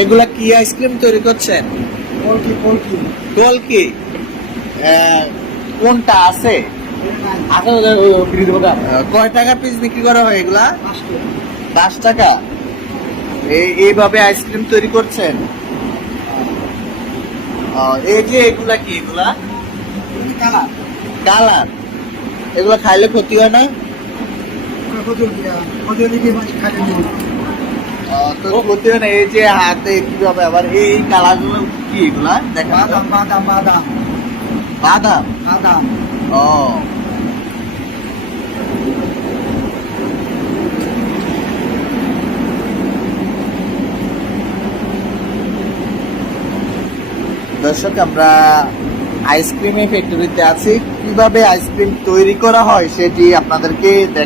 এগুলা কি আইসক্রিম তৈরি করছেন? কলকি। কোনটা আছে? কয় টাকা পিস বিক্রি করা হয় এগুলা? 5 টাকা। এইভাবে আইসক্রিম তৈরি করছেন? এই যে এগুলা কি? এগুলা কালার। এগুলা খাইলে ক্ষতি হয় না? তো ক্ষতি হয় না। এই যে হাতে কিভাবে আবার এই কালার গুলো কি? এগুলা দেখা বাদাম। ও, দর্শক আমরা আইসক্রিমের ফ্যাক্টরিতে আছি। কিভাবে আইসক্রিম তৈরি করা হয় সেটি আপনাদেরকে দেখ